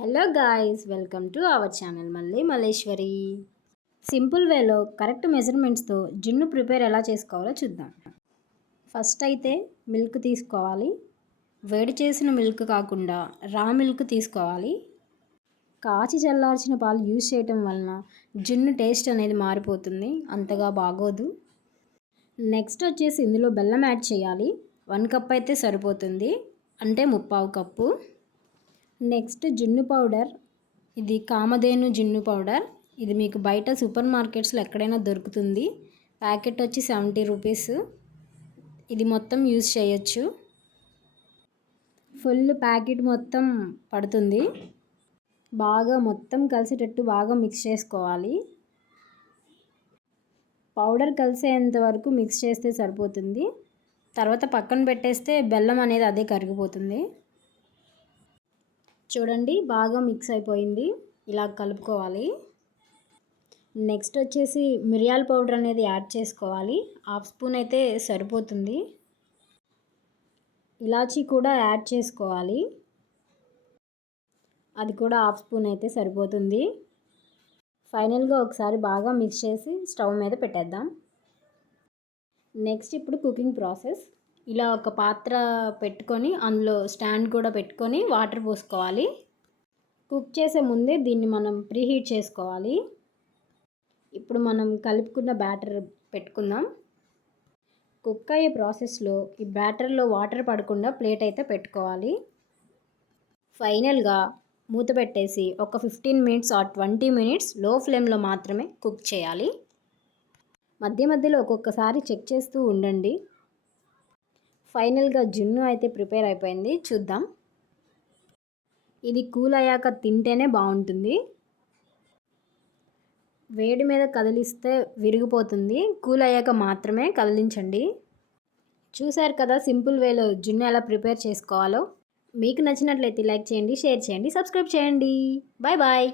Hello guys, welcome to our channel మళ్ళీ Malleswari. Simple వేలో correct మెజర్మెంట్స్తో జున్ను ప్రిపేర్ ఎలా చేసుకోవాలో చూద్దాం. ఫస్ట్ అయితే మిల్క్ తీసుకోవాలి. వేడి చేసిన మిల్క్ కాకుండా రా మిల్క్ తీసుకోవాలి. కాచి చల్లార్చిన పాలు యూజ్ చేయటం వలన జున్ను టేస్ట్ అనేది మారిపోతుంది, అంతగా బాగోదు. నెక్స్ట్ వచ్చేసి ఇందులో బెల్లం యాడ్ చేయాలి. 1 కప్ అయితే సరిపోతుంది, అంటే 3/4 కప్పు. నెక్స్ట్ జున్ను పౌడర్, ఇది కామధేను జున్ను పౌడర్. ఇది మీకు బయట సూపర్ మార్కెట్స్లో ఎక్కడైనా దొరుకుతుంది. ప్యాకెట్ వచ్చి 70 రూపీస్. ఇది మొత్తం యూజ్ చేయొచ్చు. ఫుల్ ప్యాకెట్ మొత్తం పడుతుంది. బాగా మొత్తం కలిసేటట్టు బాగా మిక్స్ చేసుకోవాలి. పౌడర్ కలిసేంత వరకు మిక్స్ చేస్తే సరిపోతుంది. తర్వాత పక్కన పెట్టేస్తే బెల్లం అనేది అదే కరిగిపోతుంది. చూడండి, బాగా మిక్స్ అయిపోయింది. ఇలా కలుపుకోవాలి. నెక్స్ట్ వచ్చేసి మిరియాల పౌడర్ అనేది యాడ్ చేసుకోవాలి. 1/2 స్పూన్ అయితే సరిపోతుంది. ఇలాచీ కూడా యాడ్ చేసుకోవాలి. అది కూడా 1/2 స్పూన్ అయితే సరిపోతుంది. ఫైనల్గా ఒకసారి బాగా మిక్స్ చేసి స్టవ్ మీద పెట్టేద్దాం. నెక్స్ట్ ఇప్పుడు కుకింగ్ ప్రాసెస్. ఇలా ఒక పాత్ర పెట్టుకొని అందులో స్టాండ్ కూడా పెట్టుకొని వాటర్ పోసుకోవాలి. కుక్ చేసే ముందే దీన్ని మనం ప్రీహీట్ చేసుకోవాలి. ఇప్పుడు మనం కలుపుకున్న బ్యాటర్ పెట్టుకుందాం. కుక్ అయ్యే ప్రాసెస్లో ఈ బ్యాటర్లో వాటర్ పడకుండా ప్లేట్ అయితే పెట్టుకోవాలి. ఫైనల్గా మూత పెట్టేసి ఒక 15 మినిట్స్ ఆర్ 20 మినిట్స్ లో ఫ్లేమ్లో మాత్రమే కుక్ చేయాలి. మధ్య మధ్యలో ఒక్కొక్కసారి చెక్ చేస్తూ ఉండండి. ఫైనల్గా జున్ను అయితే ప్రిపేర్ అయిపోయింది, చూద్దాం. ఇది కూల్ అయ్యాక తింటేనే బాగుంటుంది. వేడి మీద కదిలిస్తే విరిగిపోతుంది. కూల్ అయ్యాక మాత్రమే కదిలించండి. చూశారు కదా సింపుల్ వేలో జున్ను ఎలా ప్రిపేర్ చేసుకోవాలో. మీకు నచ్చినట్లయితే లైక్ చేయండి, షేర్ చేయండి, సబ్స్క్రైబ్ చేయండి. Bye bye.